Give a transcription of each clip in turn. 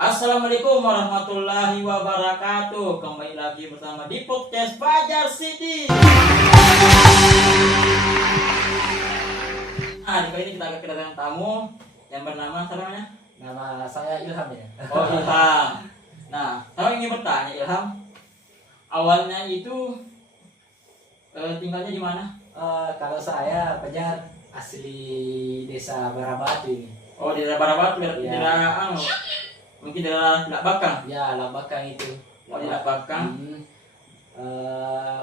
Assalamualaikum warahmatullahi wabarakatuh. Kembali lagi bersama di podcast Fajar City. Nah, kali ini kita akan kedatangan tamu yang bernama siapa namanya? Nama saya Ilham ya. Oh, Ilham. Nah, saya ingin bertanya Ilham, awalnya itu tinggalnya di mana? Kalau saya Fajar asli desa Barabatu ini. Oh, di daerah Barabat, di Ya. daerah mungkin daerah Bakang. Ya, Labakang itu. Oh, di Bakang.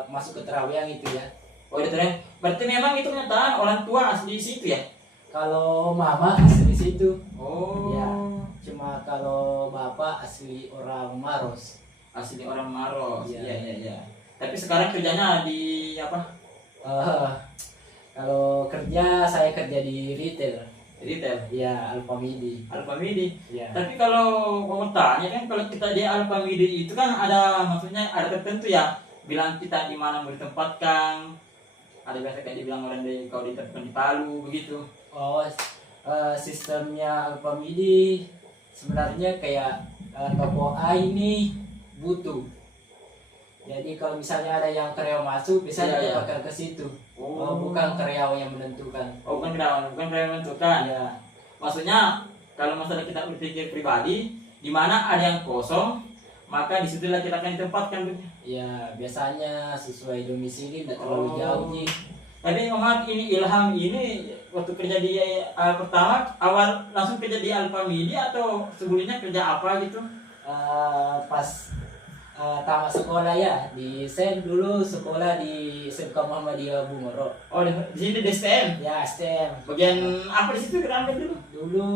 Masuk ke Terawiang itu ya. Oh, di daerah. Berarti memang itu kenyataan orang tua asli situ ya? Kalau mama asli situ. Oh. Ya. Cuma kalau bapak asli orang Maros. Asli orang Maros. Iya. Iya. Tapi sekarang kerjanya di apa? Eh, Kalau kerja saya kerja di retail. Retail. Ya, Alfamidi. Alfamidi. Ya. Tapi kalau mau tanya kan kalau kita di Alfamidi itu kan ada maksudnya ada tertentu ya. Bilang kita di mana mau ditempatkan. Ada biasa kayak dibilang orang di kalau ditempatkan di Palu begitu. Oh, sistemnya Alfamidi sebenarnya kayak toko A ini butuh. Jadi kalau misalnya ada yang karyawan masuk, bisa Iya, iya. ditempatkan ke situ. Oh. Bukan karyawan yang menentukan. Oh, bukan karyawan menentukan. Ya, Maksudnya kalau masalah kita berpikir pribadi, di mana ada yang kosong, maka disitulah kita akan ditempatkan. ya biasanya sesuai domisili, tidak terlalu jauh sih. Tadi Muhammad ini Ilham ini waktu kerja di pertama awal langsung kerja di Alfamidi atau sebelumnya kerja apa gitu? Pas tamat sekolah ya, saya dulu sekolah di SMK Muhammadiyah Bungoro. Oh di sini di STM. Ya, STM. Bagian apa di situ kita ambil dulu? Dulu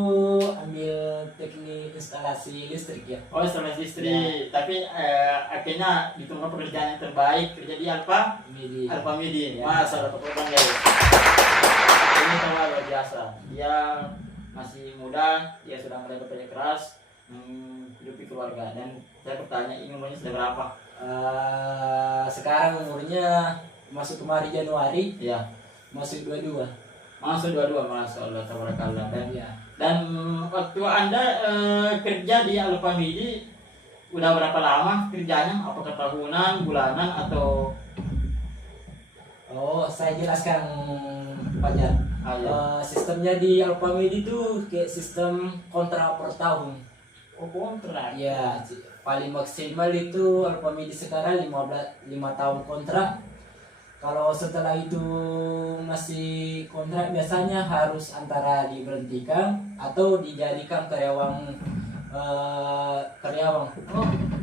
ambil teknik instalasi listrik ya. Oh instalasi listrik. Tapi akhirnya ditemukan pekerjaan yang terbaik kerja di Alfamidi. Ya. Masalah pekerjaan guys. Ini sama luar biasa. Dia masih muda, dia sudah mulai bekerja keras, hidupi keluarga. Dan saya bertanya ini umurnya sudah berapa? Sekarang umurnya masuk kemarin Januari, Ya, masuk 22. masuk 22, masya Allah, tabarakallah. Ya. Dan waktu Anda kerja di Alfamidi udah berapa lama kerjanya? Apakah tahunan, bulanan atau Oh, saya jelaskan Fajar. Sistemnya di Alfamidi itu kayak sistem kontrak per tahun. oh kontrak? Ya, paling maksimal itu Alfamidi sekarang 5 tahun kontrak. Kalau setelah itu masih kontrak biasanya harus antara diberhentikan atau dijadikan karyawan. Oh,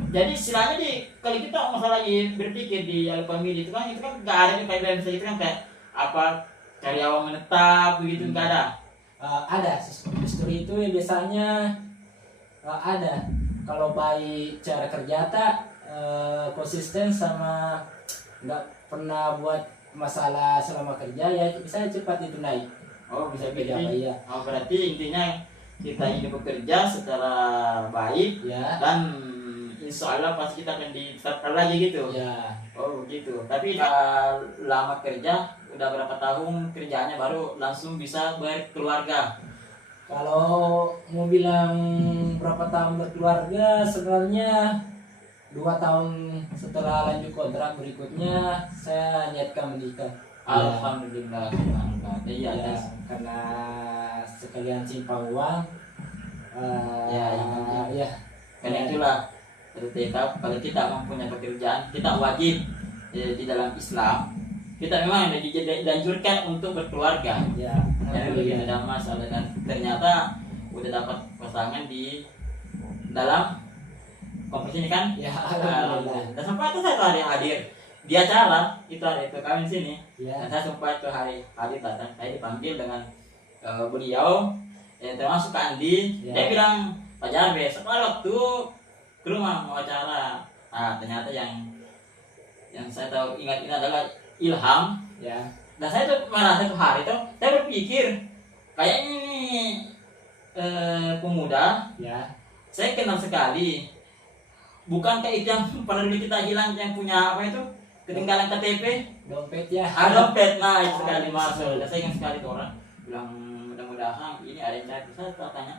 jadi istilahnya kalau kita masalah berpikir di Alfamidi itu kan nggak ada nih kayak misalnya itu kan kayak apa karyawan menetap begitu nggak ada. Ada justru itu ya biasanya ada. Kalau baik cara kerja konsisten sama nggak pernah buat masalah selama kerja ya bisa cepat itu naik. Oh bisa Kerja apa, gitu. iya. Oh berarti intinya kita ini bekerja secara baik Ya. dan insya Allah pasti kita akan ditetapkan lagi gitu. Ya. Oh begitu. Tapi lama kerja udah berapa tahun kerjanya baru langsung bisa berkeluarga. Kalau mau bilang berapa tahun berkeluarga sebenarnya 2 tahun setelah lanjut kontrak berikutnya saya niatkan menikah. Alhamdulillah. Iya. Ya, karena sekalian simpang uang. Ya. Karena itulah kalau kita mempunyai pekerjaan kita wajib di dalam Islam kita memang dianjurkan untuk berkeluarga. Ya. Jadi begitu ada masalah dan ternyata udah dapat pasangan di dalam kompetisi ini kan? Ya, alhamdulillah. Dan sempat itu saya tuh hari hadir di acara itu hari itu kami di sini. Ya. Dan saya sempat tuh hari datang saya dipanggil dengan beliau termasuk Andi. Ya. Dia bilang Pak Jar besok waktu ke rumah mau acara. Nah ternyata yang saya tahu ingat ini adalah Ilham. Ya. Dan saya tuh merasa tuh hari itu saya berpikir kayaknya ini pemuda Ya. saya kenal sekali. Bukan kayak itu yang pada dulu kita hilang yang punya apa itu ketinggalan KTP, Dompet ya. dompet. Nah itu sekali masuk. Dan saya ingat sekali tuh orang bilang mudah-mudahan ini ada yang cari. Saya tanya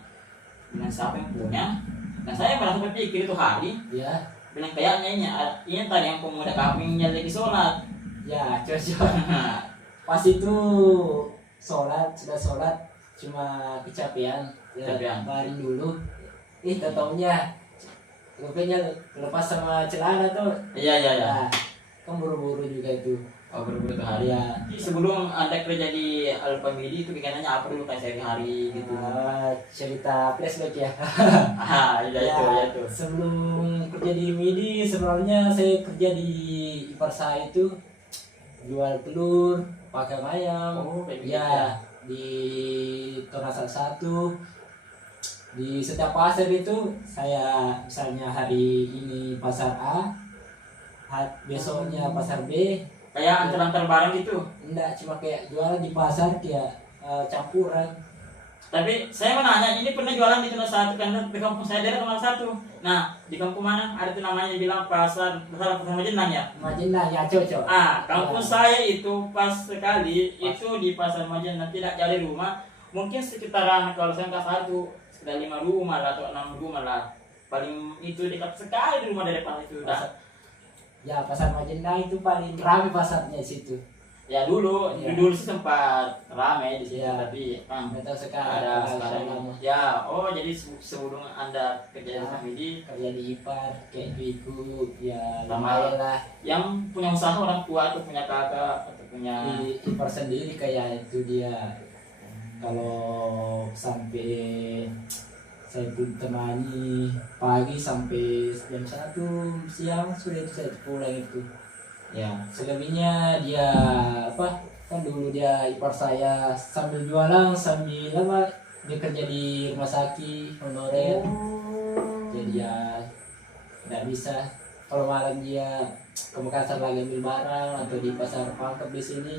dengan siapa yang punya. Nah saya merasa berpikir itu hari, Ya, bilang kayaknya ini tadi yang pemuda kampingnya lagi sholat. ya cocok. Pas itu sudah sholat cuma kecapean, ya, Kecapean. baring dulu. Tak taunya rupanya lepas sama celana tuh. Iya iya iya. Nah, kan buru-buru juga itu. Oh berburu ke hari. Ya. Sebelum anda kerja di Alfa Midi itu kegiatannya apa dulu kayak sehari-hari gitu? Cerita flashback ya. Ah iya itu ya itu. Sebelum kerja di MIDI sebenarnya saya kerja di ipar saya itu jual telur, pakai ayam. Oh kayak gitu Ya, di Torasal 1. Di setiap pasar itu saya misalnya hari ini pasar A, besoknya pasar B. Kayak antar-antar barang gitu. Enggak, cuma kayak jualan di pasar kayak campuran. Tapi saya mau nanya, ini pernah jualan di Tuna Satu kan di kampung saya daerah Tuna Satu. Nah di kampung mana ada tuh namanya bilang pasar Majenang ya. Majenang ya cocok. Kampung saya itu pas sekali itu di pasar Majenang tidak jauh dari rumah. Mungkin sekitaran kalau saya nggak satu sekitar 5 rumah lah atau 6 rumah lah. Paling itu dekat sekali di rumah dari pasar itu. Ya pasar Majenang itu paling ramai pasarnya di situ. Ya dulu Ya. dulu sih sempat ramai di situ Ya. tapi Nggak tahu sekarang. ada kalau sekarang lama. ya jadi sebelum anda kerja di Ya. Samidi Kerja di ipar kayak biku ya Sama- lumayan lah. yang punya usaha orang tua atau punya kakak atau punya Di ipar sendiri kayak itu dia. Kalau sampai saya pun temani pagi sampai jam 1 siang sudah itu saya pulang itu. ya Selebihnya dia kan dulu dia ipar saya sambil jualan sambil dia kerja di rumah sakit honorer. Jadi ya nggak bisa kalau malam dia ke Makassar lagi ambil barang atau di pasar Pangkep di sini.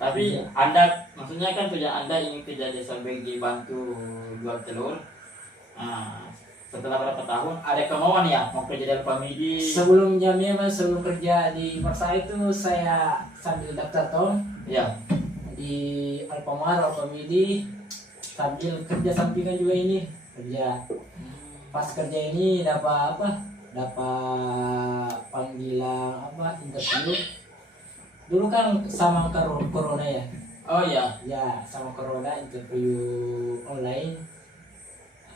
tapi anda maksudnya kan tujuan anda ingin kerja di sebagai bantu jual telur. Setelah berapa tahun ada kemauan ya mau kerja di Alfamidi. Sebelumnya memang sebelum kerja di Marsa itu saya sambil daftar tahun Ya di Alfamart, Alfamidi sambil kerja sampingan juga ini kerja. Pas kerja ini dapat panggilan interview. Dulu kan sama corona ya. oh ya Ya sama corona interview online.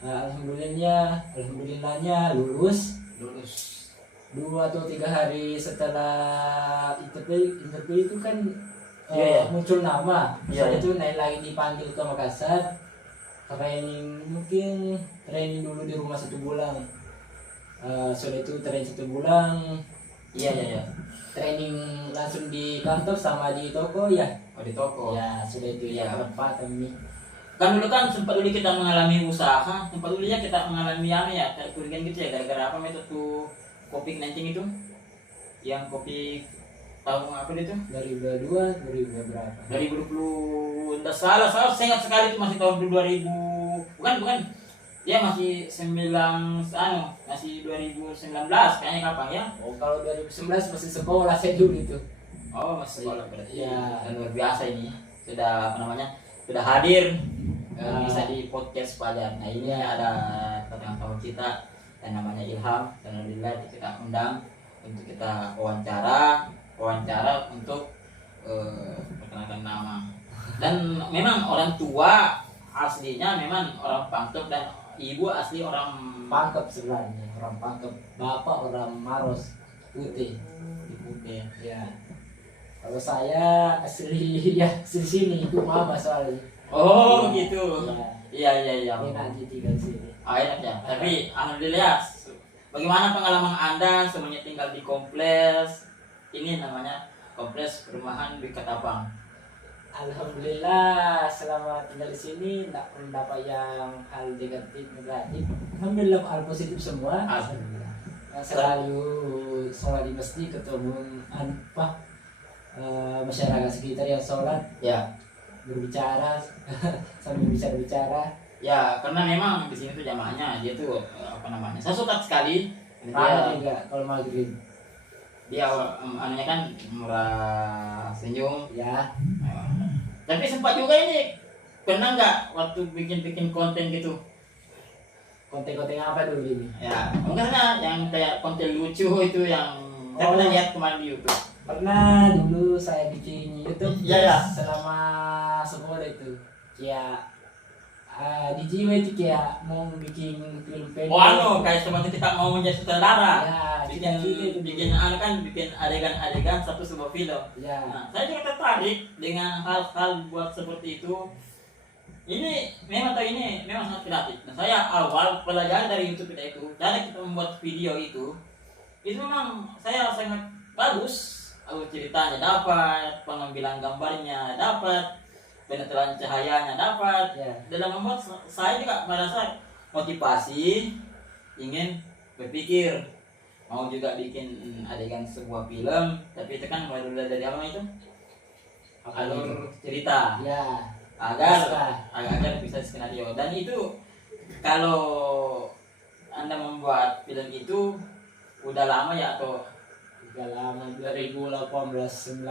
Alhamdulillahnya lulus. 2 atau 3 hari setelah interview itu kan Iya, iya. muncul nama. Iya, Saya iya. itu naik lagi dipanggil ke Makassar. Training dulu di rumah 1 bulan. Sudah itu training 1 bulan. iya iya Training langsung di kantor sama di toko ya. oh di toko. Ya sudah itu ya Iya. berapa kami. Kan dulu kan sempat dulu kita mengalami usaha, sempat dulu ya kita mengalami kayak kerugian gitu ya gara-gara apa metode tuh COVID-19 itu, yang kopi tahun apa itu? 2022 berapa? 2020, tidak salah saya ingat sekali itu masih tahun 2000, bukan, ya masih masih 2019 kayaknya kapan ya? Oh kalau 2019 masih sekolah saya dulu itu. Oh masih sekolah berarti. Ya. Dan luar biasa ini sudah sudah hadir bisa di podcast Pajar. Nah ini Ya. ada kedatangan tamu kita yang namanya Ilham dan alhamdulillah kita undang untuk kita wawancara untuk perkenalkan nama. Dan memang orang tua aslinya memang orang Pangkep dan ibu asli orang Pangkep sebenarnya orang Pangkep, bapak orang Maros Putih. Putih. Ya. Kalau saya asli ya asli sini itu mama soalnya. Oh Ya. gitu. Ya. Iya. Enak di tinggal sini. Enak ya. Tapi alhamdulillah. Bagaimana pengalaman Anda semenjak tinggal di kompleks ini namanya kompleks perumahan di Ketapang? Alhamdulillah selama tinggal di sini tidak pernah dapat yang hal negatif. Alhamdulillah hal positif semua. Alhamdulillah. Selalu sholat di masjid ketemu masyarakat sekitar yang sholat Ya. berbicara sambil bicara. Ya, karena memang di sini tuh jamaahnya dia tuh saya suka sekali Rame dia juga kalau maghrib anunya kan murah senyum. ya. Tapi sempat juga ini pernah nggak waktu bikin konten gitu konten-konten apa dulu ini? Ya, makanya yang kayak konten lucu itu yang saya pernah lihat kemarin di YouTube. Pernah dulu saya bikin YouTube Iya, ya. selama sekolah itu. Kayak di jiwa itu kayak mau bikin film pendek. Kayak seperti kita mau menjadi sutradara. Ya, bikin cita-cita itu. bikin adegan-adegan satu sebuah film. Ya. Nah, saya juga tertarik dengan hal-hal buat seperti itu. Ini memang sangat kreatif. Nah, saya awal pelajaran dari YouTube kita itu, cara kita membuat video itu memang saya sangat bagus. Alur ceritanya dapat, pengambilan gambarnya dapat, penetraan cahayanya dapat. Ya. Dalam membuat saya juga merasa motivasi, ingin berpikir mau juga bikin adegan sebuah film, tapi itu kan mulai dari apa itu? Alur cerita. Ya. Agar bisa skenario. Dan itu kalau Anda membuat film itu udah lama ya atau Udah lama 2018 19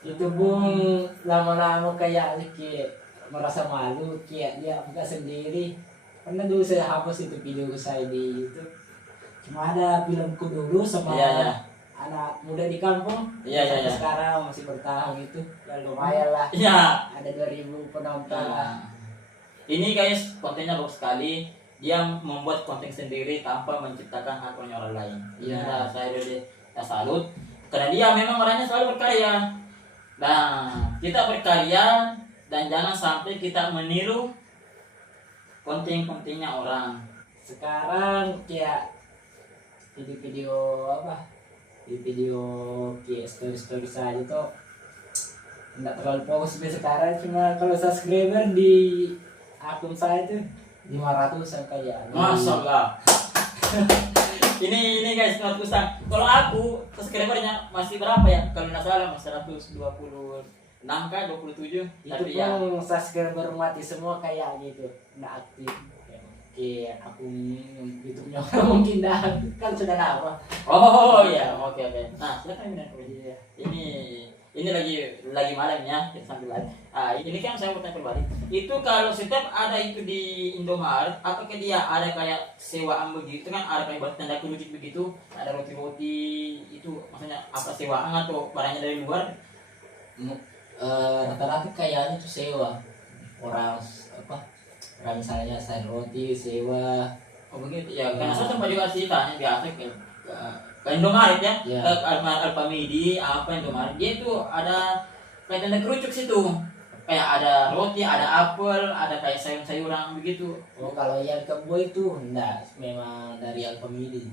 itu pun lama-lama kayak merasa malu kayak dia buka sendiri. Pernah dulu saya hapus itu video saya di YouTube. Cuma ada filmku dulu sama anak muda di kampung. Iya. Sekarang masih bertahan gitu. Ya lumayan lah. Iya. Ada 2000 penonton lah. Ini guys kontennya bagus sekali. Dia membuat konten sendiri tanpa menciptakan hak orang lain. Iya. Saya salut karena dia memang orangnya selalu berkarya. Nah, kita berkarya dan jangan sampai kita meniru konten-kontennya orang. Sekarang kayak video-video apa? Video kayak story saja tuh nggak terlalu fokus sekarang. Cuma kalau subscriber di akun saya tuh 500 kayak. Masya Allah. ini guys 100-an. Kalau aku subscribernya masih berapa ya? Kalau nggak salah masih 126 kah 27. Itu Tapi pun subscriber mati semua kayak gitu, nggak aktif. Kayak akun YouTube-nya mungkin dah kan sudah lama. Oh iya, oke. Nah, silakan ini. Ini lagi malamnya kita sambil live. Ini kan saya mau tanya pribadi. Itu kalau setiap ada itu di Indomaret, apakah dia ada kayak sewaan begitu kan? Ada kayak buat tanda kutip begitu, ada roti-roti itu, maksudnya apa sewaan atau barangnya dari luar? Rata-rata kayaknya tuh sewa orang misalnya saya roti sewa. Oh begitu ya. Karena saya sempat juga sih tanya biasa ke Indomaret ya, Ya. ke Alfamidi apa Indomaret, dia itu ada kayak tanda kerucuk situ, kayak ada roti, ada apel, ada kayak sayur-sayuran begitu. Oh kalau yang kebo itu enggak, memang dari Alfamidi.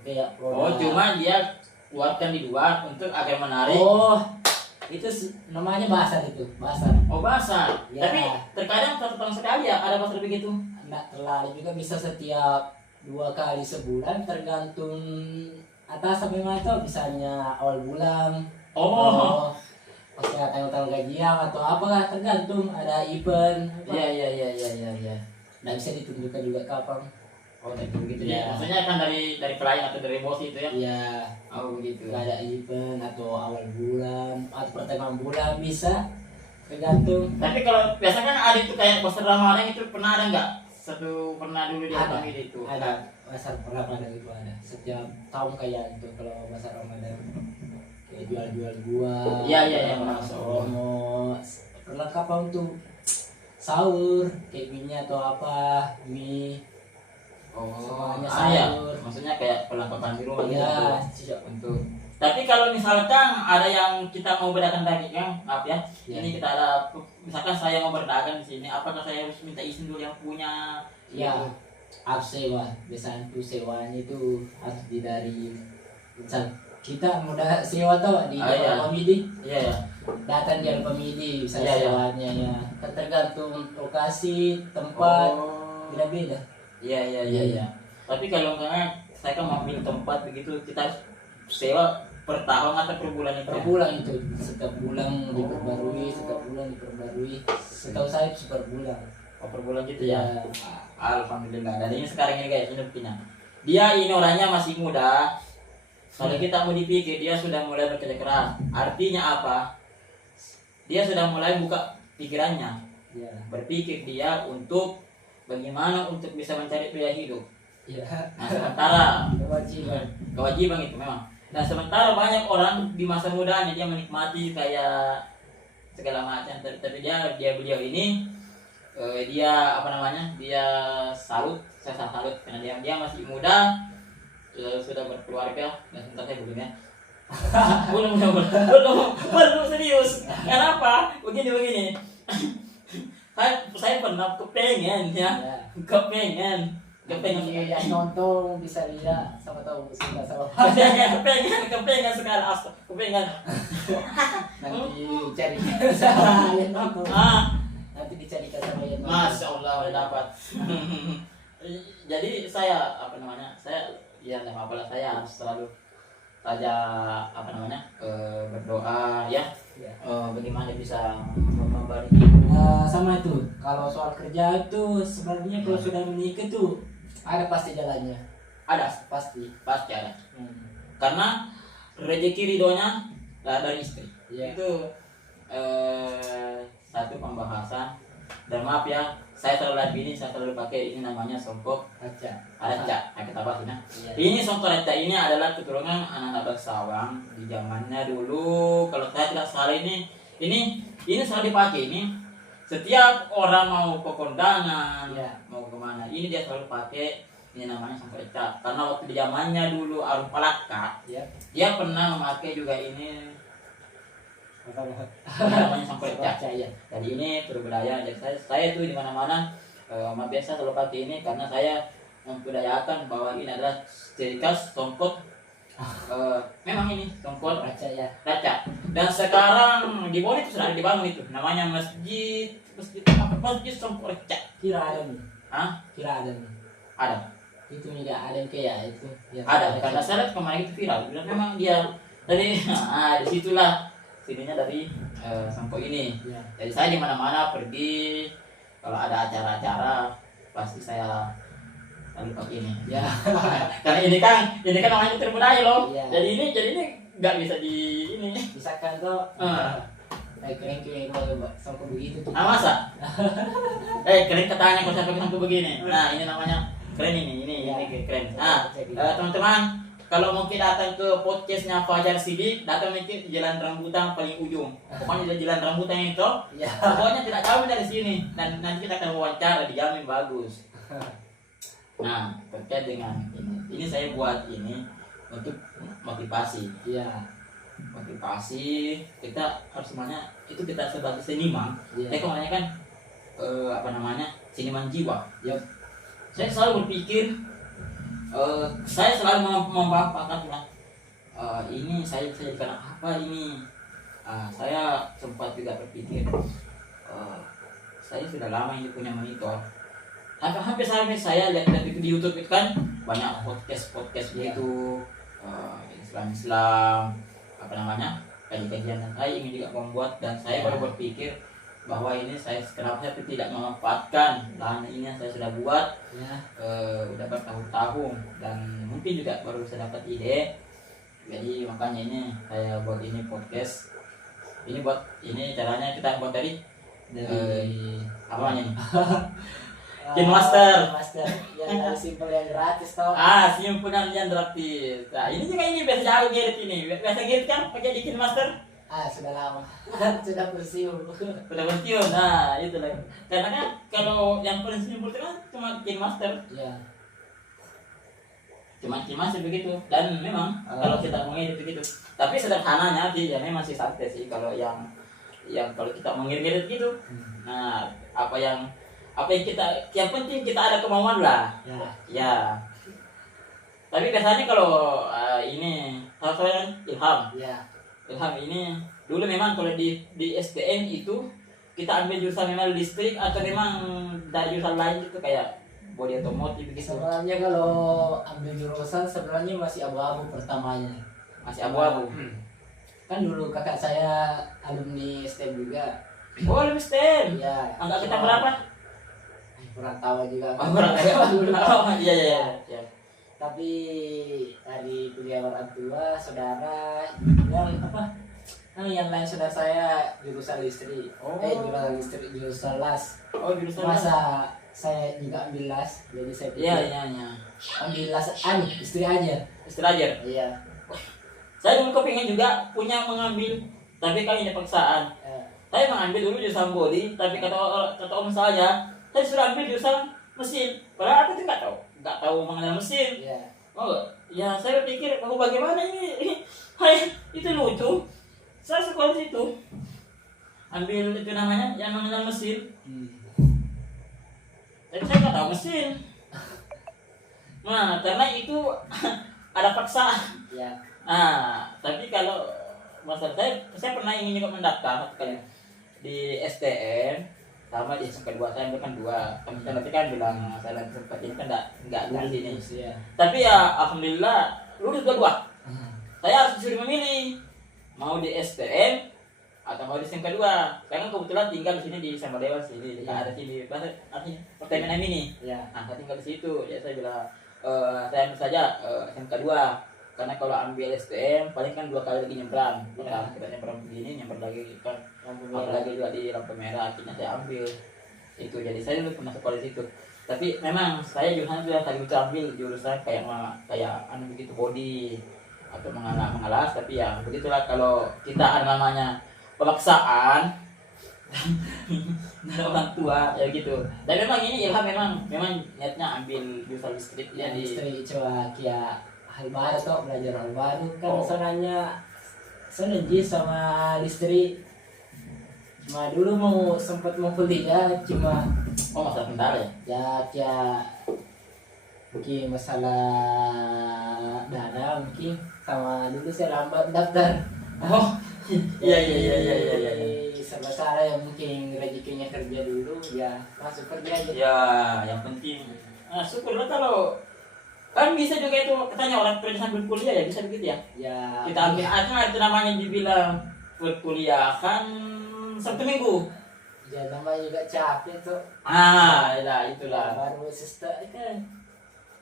Kayak Cuma dia keluarkan di luar untuk agar menarik. Itu namanya basar itu, basar. Basar. Ya. Tapi terkadang 1 tahun sekali ya ada basar begitu. Enggak terlalu juga, bisa setiap 2 kali sebulan tergantung atas sampai mana, misalnya awal bulan. Pas tanggal gajian atau apalah, tergantung ada event. Iya. Nggak bisa ditentukan juga kapan. Begitu Ya. ya. Maksudnya kan dari klien atau dari bos itu ya. Iya. Begitu. Nggak ada event atau awal bulan atau pertengahan bulan, bisa tergantung. Tapi kalau biasa kan ada itu kayak pasar Ramadan itu pernah ada nggak? Pernah dulu di Ada. Alfamidi itu. Ada pasar Ramadan itu ada setiap tahun kayak itu. Kalau pasar Ramadan kayak jual buah. Iya, promo perlengkapan untuk sahur kayak mie atau apa, mie. Semuanya sahur. Maksudnya kayak perlengkapan di rumah Iya, gitu untuk. Tapi kalau misalkan ada yang kita mau berdagang daging, maaf ya, Iya. ini kita ada, misalkan saya mau berdagang di sini, apakah saya harus minta izin dulu yang punya? Iya, harus sewa. Biasanya tuh sewanya itu harus dari misal kita mau sewa tuh di Alfamidi. Iya. Datang di Alfamidi bisa Iya. sewanya ya. Kan tergantung lokasi, tempat, beda-beda. Iya. Tapi kalau enggak, saya kan mau ambil tempat begitu, kita harus sewa per tahun atau per bulan itu? Per bulan itu, setiap bulan diperbarui, setahu saya itu per bulan. Per bulan gitu ya. Ya. Alhamdulillah. Dan ini sekarang ini guys, ini buktinya. Dia ini orangnya masih muda. Kalau kita mau dipikir dia sudah mulai bekerja keras. Artinya apa? Dia sudah mulai buka pikirannya. Ya. Berpikir dia untuk bagaimana untuk bisa mencari pria hidup. Iya. Nah, sementara Kewajiban. itu memang. Dan sementara banyak orang di masa mudanya dia menikmati kayak segala macam, tapi beliau ini dia apa namanya, dia saya salut karena dia masih muda, sudah berkeluarga dan sebentar saya belum ya. belum serius. Kenapa? Begini. saya pernah kepengen ya. Kepengen Ya, nonton bisa lihat sama tahu suka sama kepengen sekali kepengen nanti cari sama yang nonton nanti dicarikan sama yang nonton. Masya Allah udah dapat. Jadi saya apa namanya, saya ya nggak apa-apa lah, saya harus selalu saja apa namanya berdoa ya, bagaimana bisa memperbaiki. Sama itu kalau soal kerja itu sebenarnya kalau sudah menikah tuh ada pasti jalannya, Ada pasti. ada. Karena rezeki ridhonya dari istri. Iya. Itu satu pembahasan. Dan maaf ya, saya selalu pakai ini namanya songkok raca. Kita bahas ini. Iya. Ini songkok raca ini adalah keturunan anak-anak bersawang di zamannya dulu. Kalau saya tidak salah ini selalu dipakai ini. Setiap orang mau ke kondangan, Iya. mau kemana, ini dia selalu pakai ini namanya songkok raca. Karena waktu di zamannya dulu Arung Palaka, Iya. dia pernah memakai juga ini namanya songkok raca. Ya. Jadi ini berbudaya. Jadi saya tuh di mana-mana biasa selalu pakai ini karena saya membudayakan bahwa ini adalah ciri khas songkok. Memang ini songkok Raca ya. raca. Dan sekarang di Bone itu sudah dibangun itu, namanya masjid songkok raca. Kira ada nih. Hah? Kira ada nih. Ada. Itu tidak ada yang kayak itu. Ya, Ada. Karena saya lihat kemarin itu viral. Bilang memang dia dari disitulah sininya dari songkok ini. Ya. Jadi saya di mana-mana pergi, kalau ada acara-acara pasti saya lalu pakai ini. Ya. Karena ini kan namanya terbudaya loh. Iya. Jadi ini nggak bisa di ini. Misalkan tuh kayak keren kalau sampai begitu tuh. Masa? Keren katanya kalau saya pakai sampai begini. Nah ini namanya keren ini keren. Nah teman-teman, kalau mungkin datang ke podcastnya Fajar Sidik, datang mungkin Jalan Rambutan paling ujung. Pokoknya di Jalan Rambutan itu, Ya. pokoknya tidak jauh dari sini. Dan nanti kita akan wawancara, dijamin bagus. Nah, terkait dengan ini saya buat ini untuk motivasi. Iya. Motivasi kita harus semuanya itu kita sebagai seniman. Iya. Saya kemarin kan apa namanya, seniman jiwa. Yap. Saya selalu berpikir, saya selalu membapakan lah. Ini saya jadikan apa ini? Saya sempat juga berpikir, saya sudah lama ini punya monitor. Hampir sampai saya lihat itu di YouTube itu kan banyak podcast begitu, Islam apa namanya, kajian dan saya ingin juga membuat, dan saya baru berpikir bahwa ini kenapa saya tidak memanfaatkan lahan ini yang saya sudah buat Ya. udah bertahun-tahun, dan mungkin juga baru saya dapat ide. Jadi makanya ini saya buat ini podcast. Ini caranya kita buat dari apa namanya nih? Kinemaster. Yang dari simple yang gratis tau. Simpulan yang gratis. Nah, ini juga biasa jauh Gerrit ini. Biasa Gerrit kan pakai di Kinemaster. Sudah lama. Sudah pensiun. Udah pensiun. Nah, itu lah. Karena kan kalau yang paling simpel itu kan cuma Kinemaster. Ya. Cuma Kinemaster begitu. Dan memang kalau kita mau ngedit begitu. Tapi sederhananya sih ya memang sih santai sih kalau yang kalau kita mau ngedit gitu. Nah, apa yang yang penting kita ada kemauan lah. Ya. Tapi biasanya kalau ini saya Ilham. Ya. Ilham ini dulu memang kalau di STM itu kita ambil jurusan memang listrik atau memang dari jurusan lain gitu kayak body otomotif gitu. Sebenarnya kalau ambil jurusan sebenarnya masih abu-abu pertamanya. Masih abu-abu. Kan dulu kakak saya alumni STEM juga. Oh, lu STEM. Iya. Angka kita berapa? Kurang tahu juga. Kurang tahu. Iya. Tapi dari kuliah orang tua, saudara, yang lain saudara saya jurusan listrik. Jurusan listrik, jurusan las. Oh, jurusan Masa saya juga ambil las, jadi saya pikir Iya. ambil las istri aja. Istirahat. Iya. Saya dulu kepingin juga punya mengambil, tapi kan ini paksaan. Saya mengambil dulu jurusan body, tapi kata om saya sudah ambil jurusan mesin. Padahal aku tuh nggak tahu mengenal mesin. Iya. Oh, ya saya pikir, oh bagaimana ini? Hai, itu lucu. Saya sekolah situ, ambil itu namanya yang mengenal mesin. Tapi saya nggak tahu mesin. Nah, karena itu ada paksaan. Iya. Nah, tapi kalau masalah saya pernah ingin juga mendaftar kan di STM sama di SMK 2, saya ambil kan 2. Tapi kan bilang saya lagi sempat ini kan nggak lulus ini. Iya. Tapi ya alhamdulillah lulus dua-dua. Saya harus disuruh memilih mau di STM atau mau di SMK 2. Saya kan kebetulan tinggal di sini di Samadewa sini, dekat ada sini artinya pertanian ini. Iya. Nah, saya tinggal di situ. Ya saya bilang saya ambil saja SMK 2. Karena kalau ambil STM paling kan 2 kali lagi nyebrang. Kita nyebrang begini, nyemper lagi kan apalagi juga di lampu merah. Akhirnya saya ambil itu. Jadi saya dulu pernah sekolah di situ. Tapi memang saya jurusan sudah tadi ambil jurusan kayak begitu body atau mengalas, tapi ya begitulah kalau kita ada namanya pemaksaan dari orang tua ya gitu. Dan memang ini Ilham memang niatnya ambil jurusan listrik ya di Istri coba kia hal baru tuh, belajar hal baru kan. Soalnya seneng sama listrik. Cuma dulu sempat mau kuliah, cuma masalah tentara ya. Ya mungkin masalah dana mungkin, sama dulu saya lambat daftar. Iya. Serba salah ya, mungkin rezekinya kerja dulu ya masuk kerja aja. Ya, yang penting syukurlah kalau kan bisa juga itu katanya orang kerja sambil kuliah ya, bisa begitu ya. Ya Kita ambil aja itu namanya dibilang perkuliahan kan Sabtu Minggu. ya namanya juga capek tuh. Ya itulah. Baru sistem kan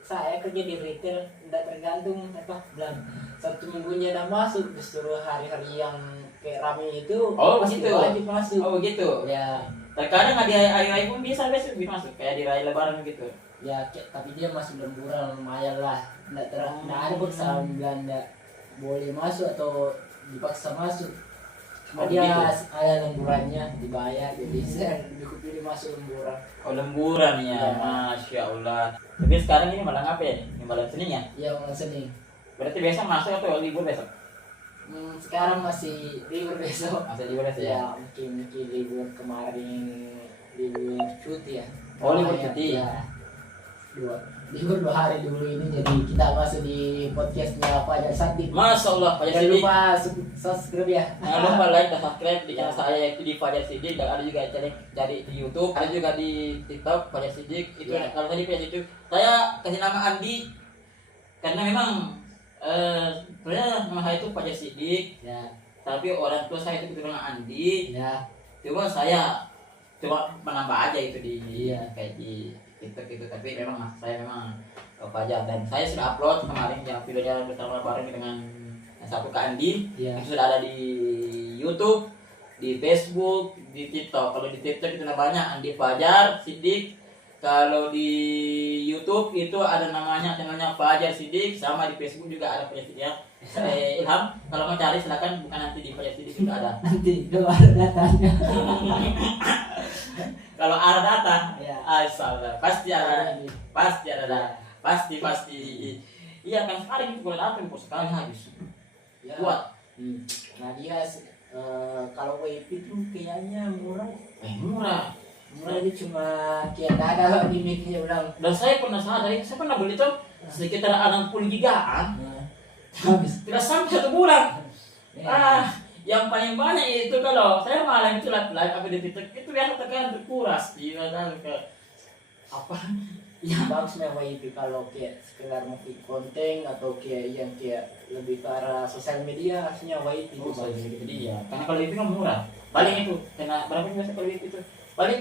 saya kerja di retail, tidak tergantung bulan satu minggunya udah masuk, disuruh hari-hari yang kayak rame itu begitu. wajib masuk. Begitu Ya. Terkadang di hari raya pun bisa besok masuk kayak di raya Lebaran gitu. Ya tapi dia masuk lemburan lumayan lah, tidak ada paksaan Belanda boleh masuk atau dipaksa masuk. Cuma dia ada lemburannya dibayar, jadi saya lebih pilih masuk lemburan. Lemburan ya, Masya Allah. Tapi sekarang ini malam apa ya? Ini malam Senin ya? Iya, malam Senin. Berarti besok masuk atau libur besok? Sekarang masih libur besok. Masih libur besok ya? Ya mungkin libur kemarin, libur cuti ya. Libur cuti. Ya. Libur 2 hari dulu ini, jadi kita masuk di podcastnya Fajar Sidik. Masya Allah, Fajar Jangan Sidik. lupa subscribe ya. Jangan lupa like dan subscribe di channel saya yaitu di Fajar Sidik. Dan ada juga cari di YouTube, ada juga di TikTok Fajar Sidik. Itu kalau tadi Fajar Sidik, saya kasih nama Andi karena memang sebenarnya nama saya itu Fajar Sidik. Ya. Tapi orang tua saya itu keturunan Andi. Ya. Cuma saya menambah aja itu di kayak di TikTok itu, tapi memang saya Fajar, dan saya sudah upload kemarin yang videonya bersama bareng dengan yang satu Kak Andi. Itu sudah ada di YouTube, di Facebook, di TikTok. Kalau di TikTok itu namanya Andi Fajar Sidik. Kalau di YouTube itu ada namanya channelnya Fajar Sidik, sama di Facebook juga ada Fajar Sidik ya. Ilham, kalau mau cari silakan, bukan nanti di Fajar Sidik juga ada. Nanti doa datanya. Kalau ada data, Salah. pasti ada. Iya kan sekarang itu kulit apa impor sekali habis. Kuat. Nah dia kalau WP itu kayaknya murah. Murah. Murah itu cuma kayak ada di mic-nya ulang. Dan saya pernah beli itu sekitar 60 gigaan. Habis. Tidak sampai 1 bulan. Yang paling banyak itu kalau saya malam itu live apa di TikTok itu biasa tekan terkuras di ke apa ya bagusnya WP kalau kayak sekedar mau konten atau kayak yang kayak lebih ke arah sosial media, harusnya WP itu bagus. Jadi ya karena kalau itu kan murah paling itu kena berapa biasa kalau itu paling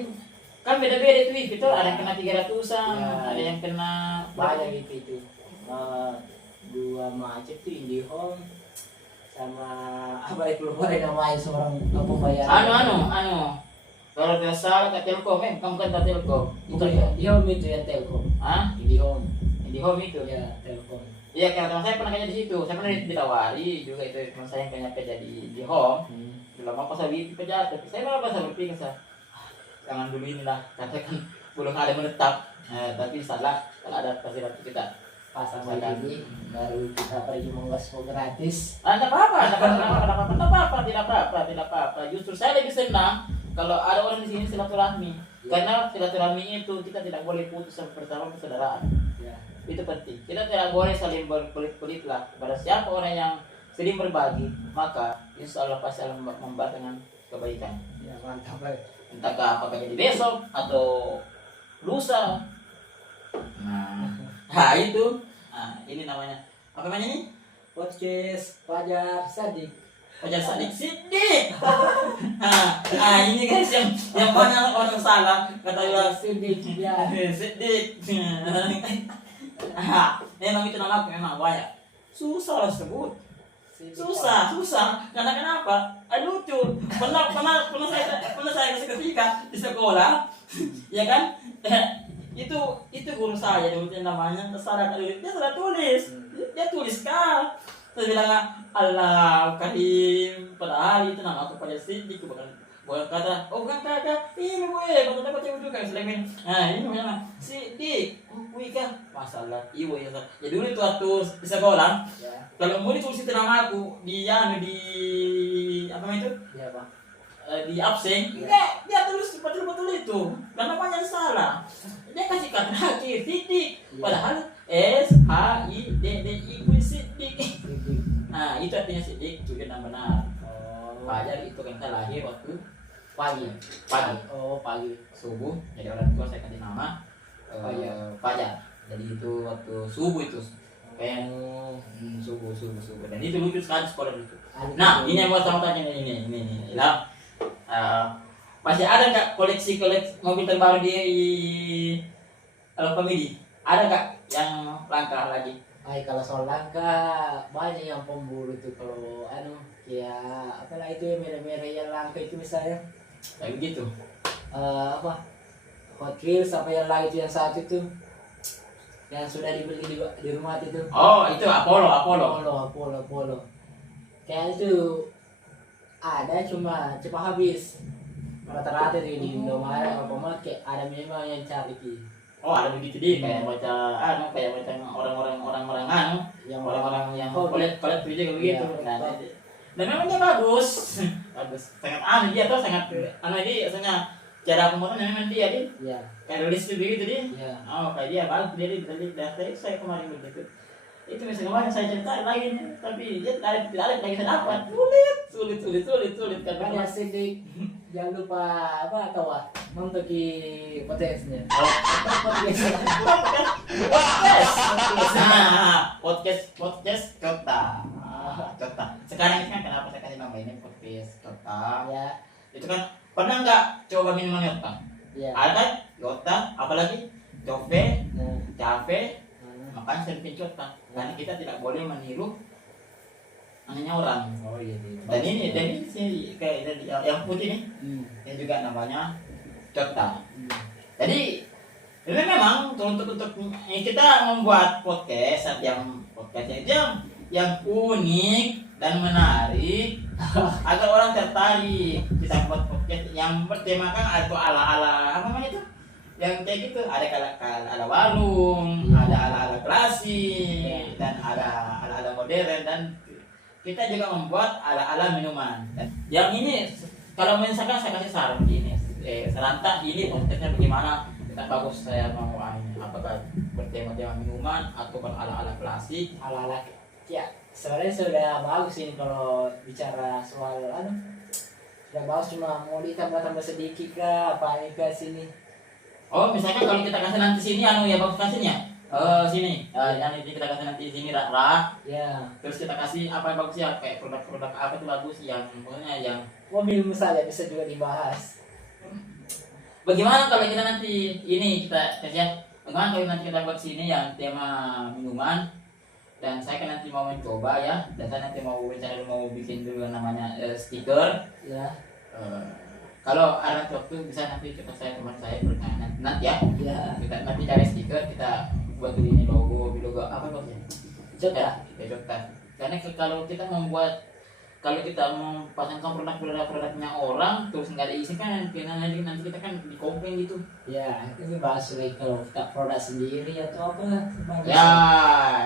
kan beda-beda itu ada yang kena 300-an ada yang kena banyak itu 2 macam tuh IndiHome sama apa itu lupa namanya seorang pembayaran Kalau biasa ke Telkom, kamu kan ke Telkom. Itu ya, di home itu ya Telkom. Ah, Di home. di home itu. Ya, Telkom. Iya, karena teman saya pernah kerja di situ. Saya pernah ditawari juga itu teman saya yang kayaknya kerja di home. Sudah mau pas habis kerja, tapi saya malah pas berpikir saya, jangan dulu inilah, karena kan belum ada menetap. Tapi salah kalau ada pasti nanti kita Pasang Misalkan. lagi baru kita pergi mengospol gratis. Tidak apa-apa, tidak apa-apa. Justru saya lebih senang kalau ada orang di sini silaturahmi. Karena silaturahmi itu kita tidak boleh putus sampai pertama persaudaraan. Ya. Itu penting. Kita tidak boleh saling berpelit-pelit lah. Pada siapa orang yang sering berbagi, maka insya Allah pasti akan membalas dengan kebaikan. Ya, mantap banget. Entahkah apakah jadi besok atau lusa. Nah itu. Nah, ini namanya apa namanya ini? Podcast Fajar Sadik. Fajar Sadik Sidik. Ini guys yang banyak orang salah kata dia Sidik ya. Sidik. Memang itu nama aku memang banyak. Susah lah sebut. Susah. Karena kenapa? Lucu. Pernah saya kasih ketika di sekolah, ya kan? Itu guru saya dulu namanya tersalah dia salah tulis. Dia tulis kan. Saya bilang Allah Karim, padahal itu nama aku pada Sidik bukan kata bukan kakak ini gue kata juga kan selain ini namanya Sidik gue kan masalah ibu ya dulu itu waktu di sekolah kalau mau ditulis itu nama aku di apa namanya itu Ya, Bang. di absen enggak dia tulis betul itu karena banyak salah dia kasih kata akhir Sidik padahal SHIDDI Sidik. Nah itu artinya Sidik itu yang benar. Fajar itu kan kita lahir waktu pagi. Oh, pagi. Subuh jadi orang tua saya kasih nama Fajar. Jadi itu waktu subuh itu kayak subuh dan itu lucu sekali sekolah itu. Nah ini yang mau saya tanya ini lah. Masih ada nggak koleksi mobil terbaru di Alfamidi? Ada nggak yang langka lagi? Kalau soal langka banyak yang pemburu tuh kalau ya apalah itu yang merah-merah yang langka itu misalnya Kayak begitu. apa Hot Wheels apa yang lagi itu yang satu itu yang sudah dibeli di rumah itu. Oh itu Apollo. Apollo. Kayak itu ada cuma cepat habis. Rata-rata itu di Indomaret apa kayak ada memang yang cari gitu. Oh ada begitu dia kayak macam orang-orang Yang orang-orang yang hobi. kolet juga begitu. Iya, Dan memang dia bagus. Sangat dia tuh sangat ini rasanya cara pemotongnya memang dia Iya. kayak rilis itu begitu dia. Iya. Oh kayak dia bagus dia dari saya kemarin begitu. Itu misalnya kemarin saya cerita lagi tapi dia tidak ada lagi saya dapat. Sulit Kan karena Sidik jangan lupa apa tahu nonton di podcastnya. Podcast Kota. Sekarang ini kan kenapa saya kasih nama ini podcast Kota? Ya. Itu kan pernah nggak coba minuman Yota? Ya. Ada Yota, apalagi Jofe, Nah. Cafe, makanya saya bikin Yota. Karena kita tidak boleh meniru anehnya orang. Oh iya. Dan ini sih kayak yang putih nih, ini juga namanya Jota. Jadi ini memang untuk kita membuat podcast yang yang unik dan menarik agar orang tertarik. Kita buat podcast yang bertemakan atau ala apa namanya itu? Yang kayak gitu ada ala warung, ada ala klasik, dan ala modern dan kita juga membuat ala minuman. Yang ini kalau misalkan saya kasih saran ini, serentak ini podcastnya bagaimana? Kita bagus saya mau apakah bertema-tema minuman atau ala klasik? Ala ya sebenarnya sudah bagus ini kalau bicara soal sudah bagus cuma mau ditambah sedikit kah apa ke sini. Oh misalkan kalau kita kasih nanti sini ya bagus kasihnya. Sini, yang ini kita kasih nanti sini rak. Ya. Terus kita kasih apa yang bagus ya, kayak produk-produk apa tuh bagus yang pokoknya yang mobil misalnya bisa juga dibahas. Bagaimana kalau kita nanti ini kita tes ya? Bagaimana kalau nanti kita buat sini yang tema minuman dan saya kan nanti mau mencoba ya dan saya nanti mau bikin dulu namanya stiker. Ya. Kalau ada waktu bisa nanti kita saya teman saya nanti ya. Ya. Kita nanti cari stiker, kita buat ini logo apa lognya? Coba. Coba. Karena kalau kita kalau kita memasangkan produknya orang terus nggak ada isi kan nanti kita kan di komplain gitu. Ya, itu bahas kalau kita produk sendiri atau apa. Ya,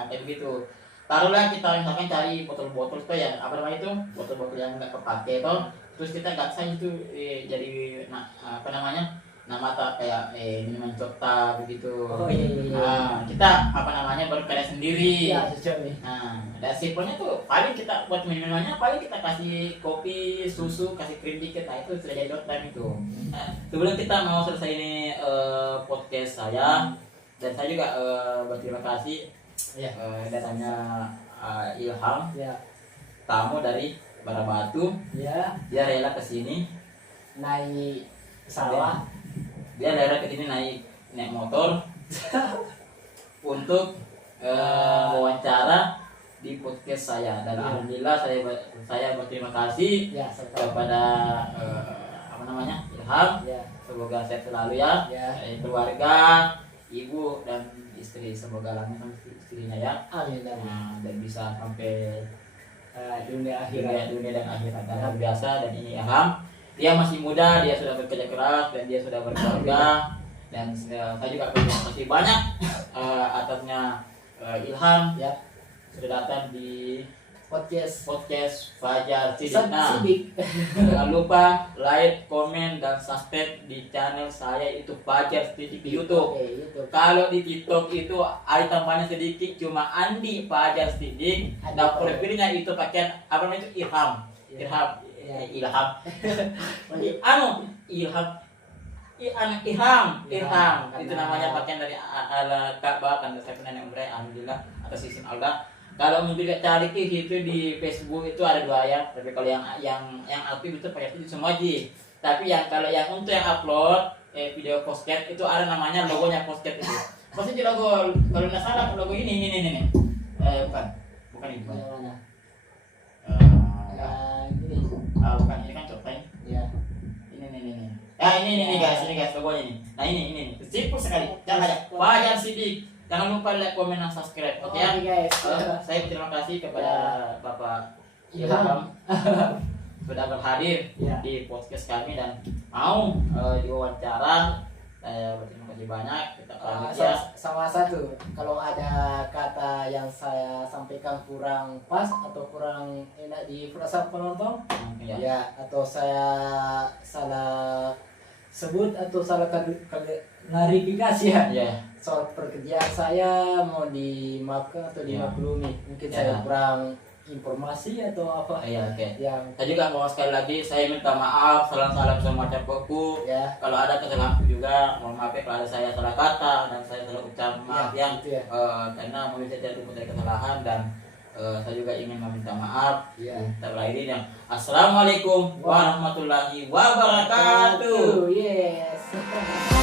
kayak begitu. Taruhlah kita misalkan cari botol-botol tuh ya, apa namanya itu? Botol-botol yang nggak kepake tuh. Terus kita nggak saya itu jadi apa namanya? Nama tak kayak minuman cokta begitu. Oh iya. Nah, kita apa namanya berkarya sendiri. Ya, cocok nih. Nah, dan simpelnya tuh paling kita buat minumannya paling kita kasih kopi, susu, kasih krim dikit, nah itu sudah jadi time itu. Nah, sebelum kita mau selesai ini podcast saya dan saya juga berterima kasih Ya. datangnya Ilham, Ya. tamu dari Barabatu. Ya, Dia rela kesini, naik pesawat. dia rela kesini naik motor untuk wawancara di podcast saya dan Ya. alhamdulillah saya berterima kasih Ya, sama. kepada apa namanya Ilham. Ya. Semoga sehat selalu ya, Ya. keluarga, ibu dan istri, semoga langgeng sama istrinya ya. Amin. Amin. Nah, dan bisa sampai Dunia akhirat. dunia dan akhirat dan luar biasa. Dan ini Ilham, dia masih muda, dia sudah bekerja keras dan dia sudah berkeluarga dan saya juga berterima kasih banyak atasnya Ilham Ya. sudah datang di Podcast Fajar Sidik. Nah, Sidik. jangan lupa like, komen, dan subscribe di channel saya itu Fajar Sidik di YouTube. Oke, YouTube. Kalau di TikTok itu ada tambahnya sedikit, cuma Andi Fajar Sidik. Andi Dan Fajar. profilnya itu pakai apa namanya itu Ilham. Ya. Ilham. Ya. Ilham. Ilham. Ilham. Ilham. Itu namanya pakai dari ala Ka'bah kan saya pernah umrah alhamdulillah atas izin Allah. Kalau mau juga cari ke situ di Facebook itu ada 2 ya. Tapi kalau yang aktif itu pakai itu semua Ji. Tapi kalau yang untuk yang upload video podcast itu ada namanya logonya podcast itu. Pasti logo kalau nggak salah logo ini. Bukan ini. Bukan. Mana? Eh, Ini. bukan ini kan cobain. Ya. Ini. Ini guys logonya ini. Nah ini. Simpel sekali. Jangan aja. Fajar Sidik. Jangan lupa like, komen, dan subscribe. Oke ya. guys. Saya berterima kasih kepada Bapak Ilham. Ilham sudah berhadir Ya. di podcast kami dan mau diwawancara. Saya berterima kasih banyak. Kita pamit ya. Sama satu, kalau ada kata yang saya sampaikan kurang pas atau kurang enak di perasaan penonton, Ya. ya, atau saya salah sebut atau salah klarifikasi ya Ya. soal pekerjaan saya, mau dimaafkan atau Ya. dimaklumi. Mungkin Ya. saya kurang informasi atau apa Iya, oke. yang Saya juga mau sekali lagi saya minta maaf, salam sama ucapku. ya Kalau ada kesalahan juga, mohon maaf ya kalau ada saya salah kata dan saya salah ucap maaf yang itu ya. karena manusia tidak luput dari kesalahan dan saya juga ingin meminta maaf. Ya. Kita berakhir yang Assalamualaikum warahmatullahi wabarakatuh. Yes.